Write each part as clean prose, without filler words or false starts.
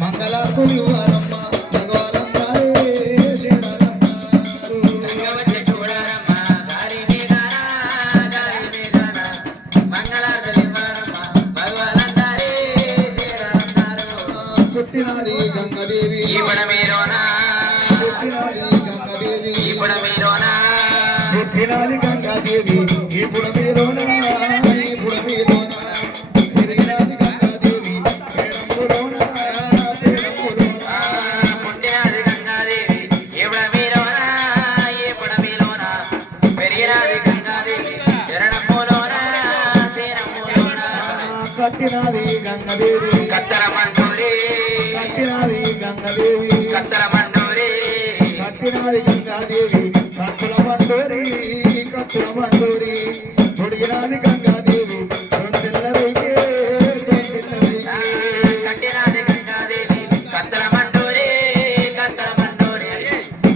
మంగళార్తులు పుట్టినది గంగదేవి పుట్టినది గంగాదేవి ఇప్పుడు మీరోన ఇప్పుడు మీరోన తిరిగినది గంగాదేవి పేడంబులోన పేడంబులోన పుట్టినది గంగాదేవి ఇప్పుడు మీరోన ఇప్పుడు మీలోన పెరిగినది గంగాదేవి శరణములోన శరణములోన కట్టినది గంగదేవి కత్తర మండూరి కట్టినది గంగదేవి కత్తర మండూరి కట్టినది గంగాదేవి కత్తుల మండూరి కత్తుల మండూరి తొడిగినది గంగాదేవి దొంతిల్లరుగే దొంతిల్లరుగే కట్టినది గంగాదేవి కత్తర మండూరి కత్తర మండూరి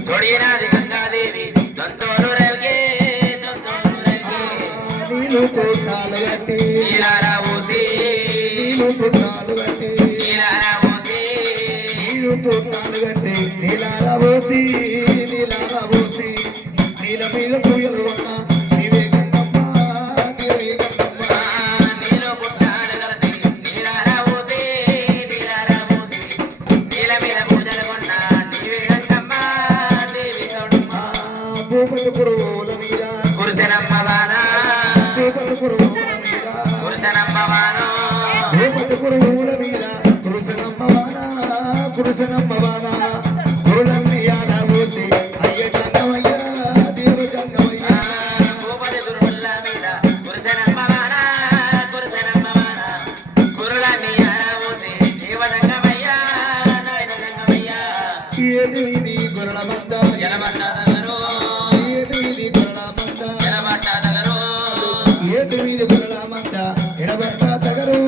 తొడిగినది గంగాదేవి దొంతోలు రేగే దొంతోలు రేగే నీళ్ళు పుట్టాలు గట్టి నీలారా ఊసి నీళ్ళు పుట్టాలు గట్టి నీలారా ఊసి నీళ్ళు పుట్టాలు గట్టి నీలారా పోసి నీలారా పోసి నీల మీద పూయలు ఉన్న నీవే గంగమ్మ నీవే గంగమ్మ నీలో పుట్టాలు కలిసి నీలారా ఊసి నీలారా ఊసి నీల మీద పూజలు కొన్న నీవే గంగమ్మ దేవి తోడమ్మ భూపతి పురువుల మీద కురిసెనమ్మ వాన భూపతి పురువుల మీద కురిసెనమ్మ వానో భూపతి పురువుల మీద కురుసనమ్మవాన కురుసనమ్మవాన కురులన్నీ ఆరా పోసి అయ్య జంగమయ్య దేవ జంగమయ్య భూపతి దుర్ముల్ల మీద కురిసెనమ్మ వాన కురిసెనమ్మ వాన కురులన్నీ ఆరావోసి దేవరంగమయ్య నాయన రంగమయ్య ఏటి వీధి గొర్రెల మంద ఎలబట్ట దగరు ఏటి వీధి గొర్రెల మంద ఎలబట్ట దగరు ఏటి వీధి గొర్రెల మంద ఎడబట్ట తగరు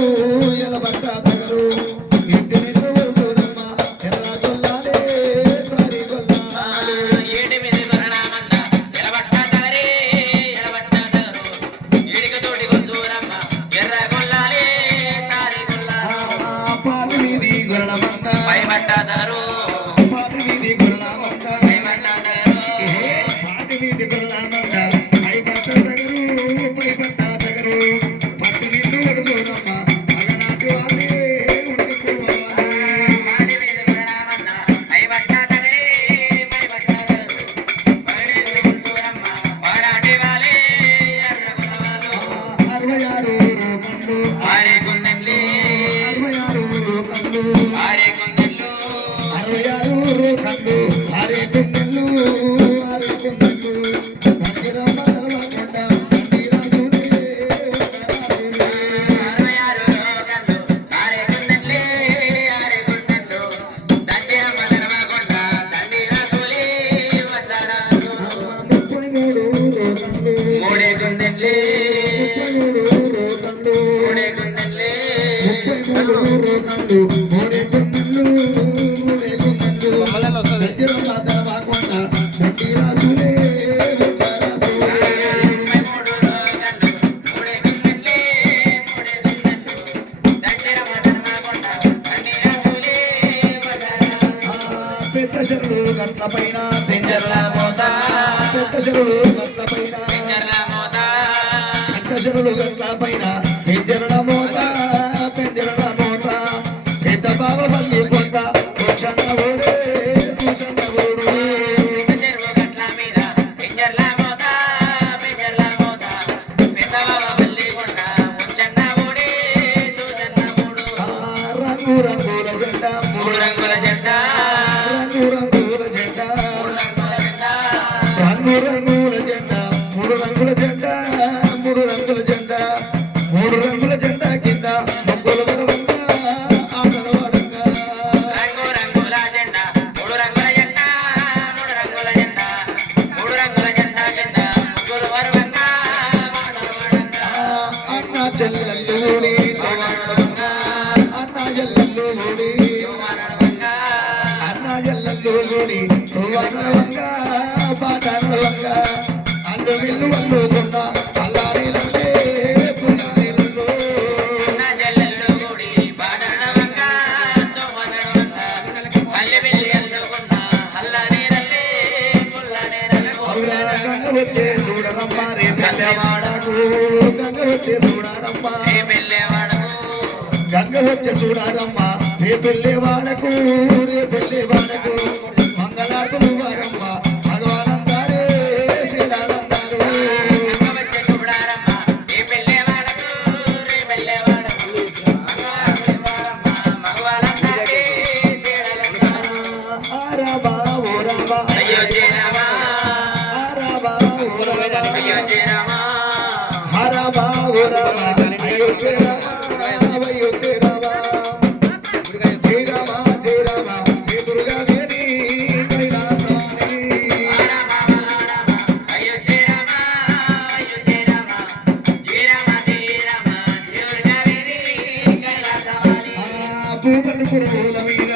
ఎలబట్ట తగరు ఇంటి నిన్ను వరుదూరమ్మ ఎర్ర గొల్లాలే సారి గొల్లాలే ఏడి మీద గొర్రెల మంద ఎలబట్ట దగరే ఎలబట్ట దగరు ఏడిక తోటి గొంతూరమ్మ ఎర్ర గొల్లాలే సారి గొల్లాలు పాటి వీధి గొర్రెల మంద పైబట్ట దగరు పాటి వీధి గొర్రెల మంద పైబట్ట దగరు పాటి వీధి గొర్రెల మంద పైబట్ట తగరు పైబట్ట తగరు పట్టి నిన్ను వరుదూరమ్మ అగనాటి వాళ్ళే ఉండిపోవాలి మాది మీద గొర్రెలమంద పైబట్ట దగరే పైబట్ట దగరు పైడి గొంతూరమ్మ పాడాటి వాలే ఎర్ర గొల్లవాలు 66 రూపంలో ఆరే కుందెల్లి 66 రూపంలో ఆరే కుందెల్లు 66 రూపంలో ఆరే కుందెల్లు ఆరే కుందెల్లు దండిరమ్మ తలవకొండ దండిరాసులే ఉండరాసులే 66 గండు ఆరే కుందెల్లి ఆరే కుందెల్లు దంచిరమ్మ దర్వకొండ దండి రాసులే వడ్డరాసు 33 రూపంలో మూడే కుందెల్లి 33 రూపంలో మూడే కుందెల్లి 33 రూపంలో మూడే కుందెల్లు దండిరమ్మ తలవకొండ దండిరాసులే ఉండరాసులే పెద్ద చెరువు గట్ల పైన పెద్ద చెరువు గట్ల పైన పెద్ద చెరువు గట్ల పైన పెంజరల మోత పెంజరల మోత పెద్ద బావ మల్లి కొండ సూచన్న ఓడే సూచన్న ఓడు రంగు రంగుల జెండా మూడు రంగుల జెండా రంగు రంగుల జెండా రంగు రంగుల జెండా మూడు రంగుల జెండా మూడు రంగుల జెండా మూడు రంగుల జెండా కింద ఎల్లల్లు ఊడి తోవానడవంగా అన్న ఎల్లల్లు ఊడి అన్న ఎల్లల్లు ఊడి తోవానడవంగా పాటానడవంగా అల్లు విల్లు అల్లుకున్న అల్లాడిలల్లే పుల్లాడిలల్లో గంగ వచ్చే చూడరమ్మ రే పెళ్ళవాడకు గంగ వచ్చే చూడారమ్మ గంగ వచ్చే చూడారమ్మ రే పెళ్ళవాడకు రే పెళ్ళవాడకు మంగళార్తులు వారమ్మ భగవానందారే శ్రీరాలందారు రామా ఓ రామా హరమా ఓ రామా అయోధ్య రామా అయోధ్య రామా జయ రామా జయ రామా జయ దుర్గా దేవి కైలాసవాణి భూపతి పురుల మీద